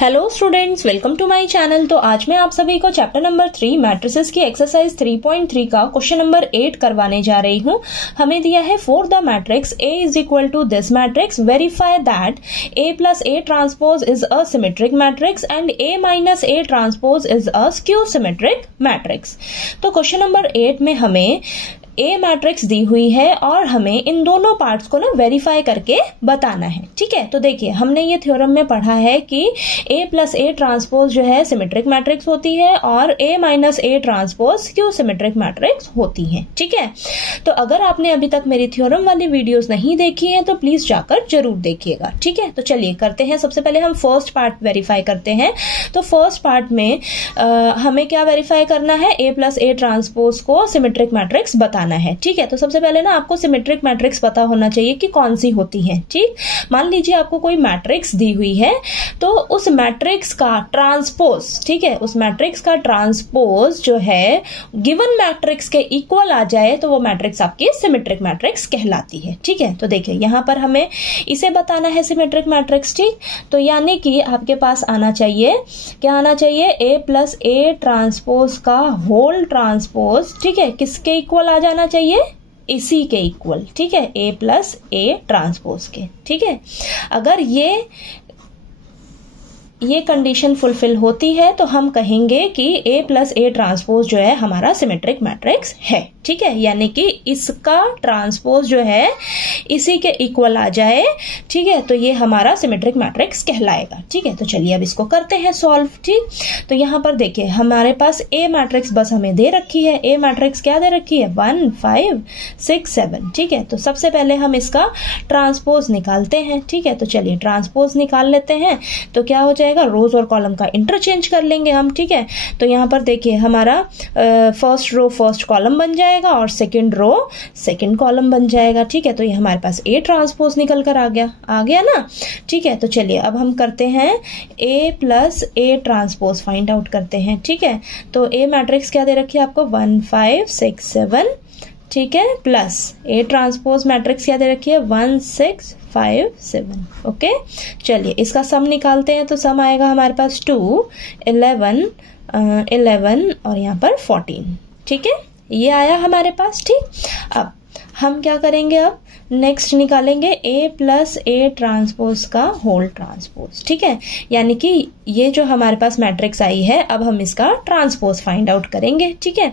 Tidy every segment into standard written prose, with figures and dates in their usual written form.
Hello students, welcome to my channel. तो आज मैं आप सभी को चैप्टर नंबर 3 मैट्रिसेस की एक्सरसाइज 3.3 का क्वेश्चन नंबर 8 करवाने जा रही हूं। हमें दिया है for the matrix A is equal to this matrix verify that A plus A transpose is a symmetric matrix and A minus A transpose is a skew symmetric matrix. तो question number 8 में हमें ए matrix दी हुई है और हमें इन दोनों parts को ना वेरीफाई करके बताना है। ठीक है, तो देखिए हमने ये थ्योरम में पढ़ा है कि ए प्लस ए ट्रांसपोज जो है सिमेट्रिक मैट्रिक्स होती है और A minus A transpose skew symmetric matrix होती है। ठीक है, तो अगर आपने अभी तक मेरी थ्योरम वाली वीडियोस नहीं देखी है तो प्लीज जाकर जरूर देखिएगा। ठीक है, तो चलिए करते हैं। सबसे पहले हम फर्स्ट पार्ट वेरीफाई करते हैं। तो फर्स्ट पार्ट में हमें क्या वेरीफाई करना है, ए प्लस ए ट्रांसपोज को सिमेट्रिक मैट्रिक्स बताना है। ठीक है, तो सबसे पहले ना आपको सिमेट्रिक मैट्रिक्स पता होना चाहिए कि कौन सी होती है। ठीक, मान लीजिए आपको कोई मैट्रिक्स दी हुई है तो उस मैट्रिक्स का ट्रांसपोज, ठीक है, उस मैट्रिक्स का ट्रांसपोज जो है गिवन मैट्रिक्स के इक्वल आ जाए तो वो मैट्रिक्स आपकी सिमेट्रिक मैट्रिक्स कहलाती है। ठीक है, तो देखिए यहां पर हमें इसे बताना है सिमेट्रिक मैट्रिक्स। ठीक, तो यानी कि आपके पास आना चाहिए, क्या आना चाहिए, ए प्लस ए ट्रांसपोज का होल ट्रांसपोज, ठीक है, किसके इक्वल आ जाना चाहिए, इसी के इक्वल। ठीक है, ए प्लस ए ट्रांसपोज के। ठीक है, अगर ये कंडीशन फुलफिल होती है तो हम कहेंगे कि ए प्लस ए ट्रांसपोज जो है हमारा सिमेट्रिक मैट्रिक्स है। ठीक है, यानी कि इसका ट्रांसपोज जो है इसी के इक्वल आ जाए। ठीक है, तो ये हमारा सिमेट्रिक मैट्रिक्स कहलाएगा। ठीक है, तो चलिए अब इसको करते हैं सॉल्व। ठीक, तो यहां पर देखिए हमारे पास ए मैट्रिक्स बस हमें दे रखी है। ए मैट्रिक्स क्या दे रखी है, 1 5 6 7। ठीक है, तो सबसे पहले हम इसका ट्रांसपोज निकालते हैं। ठीक है, तो चलिए ट्रांसपोज निकाल लेते हैं। तो क्या हो जाएगा, रोज और कॉलम का इंटरचेंज कर लेंगे हम। ठीक है, तो यहां पर देखिए हमारा फर्स्ट रो फर्स्ट कॉलम बन जाएगा और सेकंड रो सेकंड कॉलम बन जाएगा। ठीक है, तो ये हमारे पास ए ट्रांसपोज निकल कर आ गया ना। ठीक है, तो चलिए अब हम करते हैं A plus A transpose find out करते हैं। ठीक है, तो ए मैट्रिक्स क्या दे रखी है आपको, 1 5 6 7। ठीक है, प्लस ए ट्रांसपोज मैट्रिक्स क्या दे रखी है, 1 6 5 7। ओके, चलिए इसका सम निकालते हैं। तो सम आएगा हमारे पास 2 11 11 और यहाँ पर 14। ठीक है, ये आया हमारे पास। ठीक, अब हम क्या करेंगे, अब नेक्स्ट निकालेंगे ए प्लस ए ट्रांसपोज का होल ट्रांसपोज। ठीक है, यानी कि ये जो हमारे पास मैट्रिक्स आई है अब हम इसका ट्रांसपोज फाइंड आउट करेंगे। ठीक है,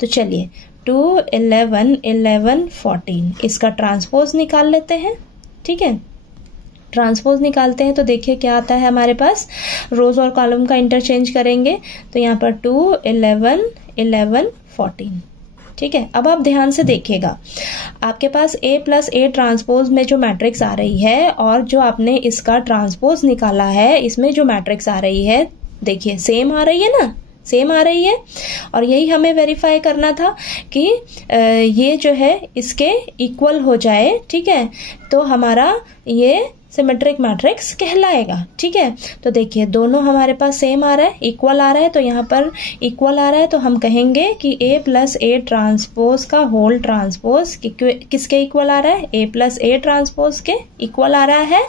तो चलिए 2 11 11 14 इसका ट्रांसपोज निकाल लेते हैं। ठीक है, ट्रांसपोज निकालते हैं तो देखिए क्या आता है हमारे पास, रोज और कॉलम का इंटरचेंज करेंगे। तो यहाँ पर 2 11 11 14। ठीक है, अब आप ध्यान से देखिएगा, आपके पास ए प्लस ए ट्रांसपोज में जो मैट्रिक्स आ रही है और जो आपने इसका ट्रांसपोज निकाला है इसमें जो मैट्रिक्स आ रही है, देखिए सेम आ रही है ना, सेम आ रही है। और यही हमें वेरीफाई करना था कि ये जो है इसके इक्वल हो जाए। ठीक है, तो हमारा ये सिमेट्रिक मैट्रिक्स कहलाएगा। ठीक है, तो देखिए दोनों हमारे पास सेम आ रहा है, इक्वल आ रहा है, तो यहाँ पर इक्वल आ रहा है तो हम कहेंगे कि ए प्लस ए ट्रांसपोज का होल ट्रांसपोज किसके इक्वल आ रहा है, ए प्लस ए ट्रांसपोज के इक्वल आ रहा है।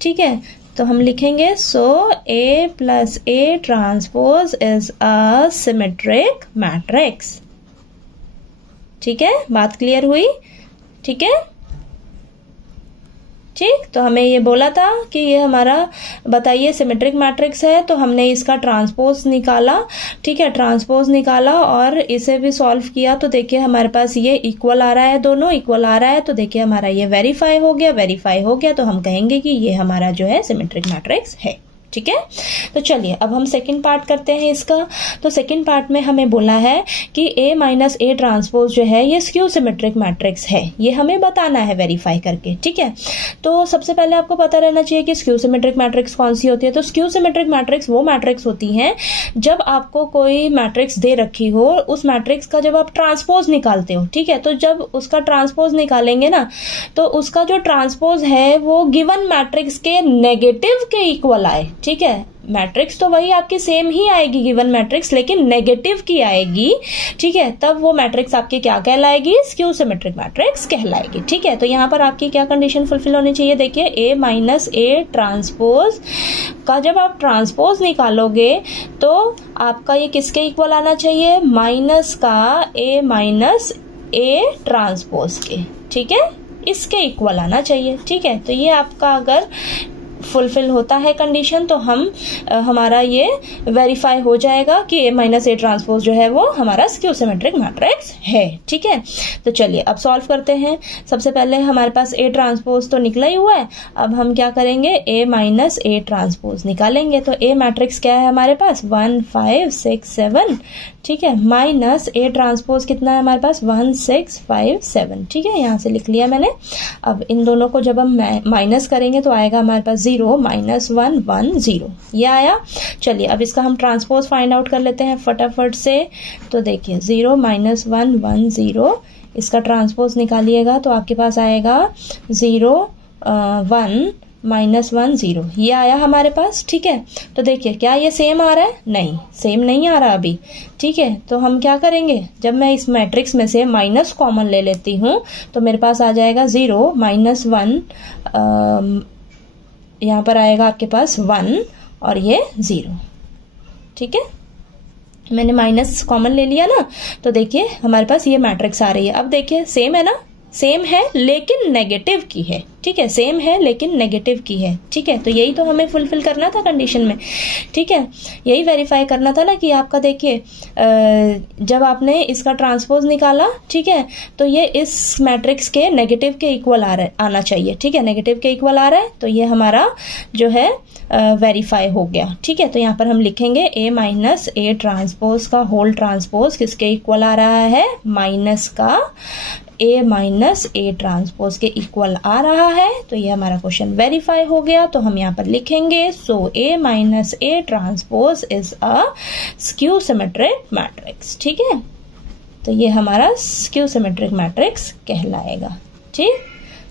ठीक है, तो हम लिखेंगे so A plus A transpose is a symmetric matrix. ठीक है, बात क्लियर हुई। ठीक है, ठीक, तो हमें ये बोला था कि ये हमारा बताइए सिमेट्रिक मैट्रिक्स है, तो हमने इसका ट्रांसपोज निकाला। ठीक है, ट्रांसपोज निकाला और इसे भी सॉल्व किया तो देखिए हमारे पास ये इक्वल आ रहा है, दोनों इक्वल आ रहा है। तो देखिए हमारा ये वेरीफाई हो गया तो हम कहेंगे कि ये हमारा जो है सिमेट्रिक मैट्रिक्स है। ठीक है, तो चलिए अब हम सेकंड पार्ट करते हैं इसका। तो सेकंड पार्ट में हमें बोला है कि ए माइनस ए ट्रांसपोज जो है ये स्क्यू सिमेट्रिक मैट्रिक्स है, ये हमें बताना है वेरीफाई करके। ठीक है, तो सबसे पहले आपको पता रहना चाहिए कि स्क्यू सिमेट्रिक मैट्रिक्स कौन सी होती है। तो स्क्यू सिमेट्रिक मैट्रिक्स वो मैट्रिक्स होती हैं जब आपको कोई मैट्रिक्स दे रखी हो, उस मैट्रिक्स का जब आप ट्रांसपोज निकालते हो। ठीक है, तो जब उसका ट्रांसपोज निकालेंगे ना तो उसका जो ट्रांसपोज है वो गिवन मैट्रिक्स के नेगेटिव के इक्वल आए। ठीक है, मैट्रिक्स तो वही आपकी सेम ही आएगी गिवन मैट्रिक्स, लेकिन नेगेटिव की आएगी, ठीक है, तब वो मैट्रिक्स आपकी क्या कहलाएगी, स्क्यू सिमेट्रिक मैट्रिक्स कहलाएगी। ठीक है, तो यहाँ पर आपकी क्या कंडीशन फुलफिल होनी चाहिए, देखिए A माइनस ए ट्रांसपोज का जब आप ट्रांसपोज निकालोगे तो आपका ये किसके इक्वल आना चाहिए, माइनस का A माइनस ए ट्रांसपोज के, ठीक है, इसके इक्वल आना चाहिए। ठीक है, तो ये आपका अगर फुलफिल होता है कंडीशन तो हमारा ये वेरीफाई हो जाएगा कि A माइनस ए ट्रांसपोज जो है वो हमारा स्क्यू सिमेट्रिक मैट्रिक्स है। ठीक है, तो चलिए अब सॉल्व करते हैं। सबसे पहले हमारे पास A ट्रांसपोज तो निकला ही हुआ है, अब हम क्या करेंगे, A माइनस ए ट्रांसपोज निकालेंगे। तो A मैट्रिक्स क्या है हमारे पास, 1 5 6 7, ठीक है, माइनस ए ट्रांसपोज कितना है हमारे पास, 1 6 5 7, ठीक है, यहाँ से लिख लिया मैंने। अब इन दोनों को जब हम माइनस करेंगे तो आएगा हमारे पास 0 माइनस 1 1 0, ये आया। चलिए अब इसका हम ट्रांसपोज फाइंड आउट कर लेते हैं फटाफट से। तो देखिए 0 माइनस 1 1 0, इसका ट्रांसपोज निकालिएगा तो आपके पास आएगा 0 1 माइनस 1 0, ये आया हमारे पास। ठीक है, तो देखिए क्या ये सेम आ रहा है, नहीं सेम नहीं आ रहा अभी। ठीक है, तो हम क्या करेंगे, जब मैं इस मैट्रिक्स में से माइनस कॉमन ले लेती हूँ तो मेरे पास आ जाएगा 0 माइनस 1, यहाँ पर आएगा आपके पास 1 और ये 0। ठीक है, मैंने माइनस कॉमन ले लिया ना, तो देखिए हमारे पास ये मैट्रिक्स आ रही है। अब देखिए सेम है ना, सेम है लेकिन नेगेटिव की है। ठीक है, सेम है लेकिन नेगेटिव की है। ठीक है, तो यही तो हमें फुलफिल करना था कंडीशन में। ठीक है, यही वेरीफाई करना था ना कि आपका देखिए जब आपने इसका ट्रांसपोज निकाला, ठीक है, तो ये इस मैट्रिक्स के नेगेटिव के इक्वल आना चाहिए। ठीक है, नेगेटिव के इक्वल आ रहा है तो ये हमारा जो है वेरीफाई हो गया। ठीक है, तो यहाँ पर हम लिखेंगे A माइनस ए ट्रांसपोज का होल ट्रांसपोज किसके इक्वल आ रहा है, माइनस का A माइनस ए ट्रांसपोज के इक्वल आ रहा है। तो ये हमारा क्वेश्चन वेरीफाई हो गया। तो हम यहाँ पर लिखेंगे सो A minus A transpose is a skew symmetric matrix. ठीक है, तो ये हमारा स्क्यू सिमेट्रिक मैट्रिक्स कहलाएगा। ठीक,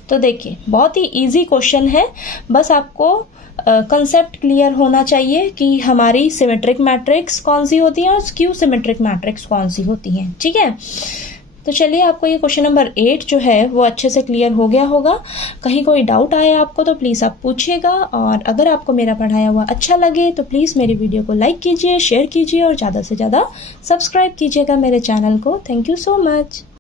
तो देखिए बहुत ही इजी क्वेश्चन है, बस आपको कंसेप्ट क्लियर होना चाहिए कि हमारी सिमेट्रिक मैट्रिक्स कौन सी होती है और स्क्यू सिमेट्रिक मैट्रिक्स कौन सी होती है। ठीक है, तो चलिए आपको ये क्वेश्चन नंबर 8 जो है वो अच्छे से क्लियर हो गया होगा। कहीं कोई डाउट आए आपको तो प्लीज़ आप पूछिएगा, और अगर आपको मेरा पढ़ाया हुआ अच्छा लगे तो प्लीज़ मेरी वीडियो को लाइक कीजिए, शेयर कीजिए और ज़्यादा से ज़्यादा सब्सक्राइब कीजिएगा मेरे चैनल को। Thank you so much.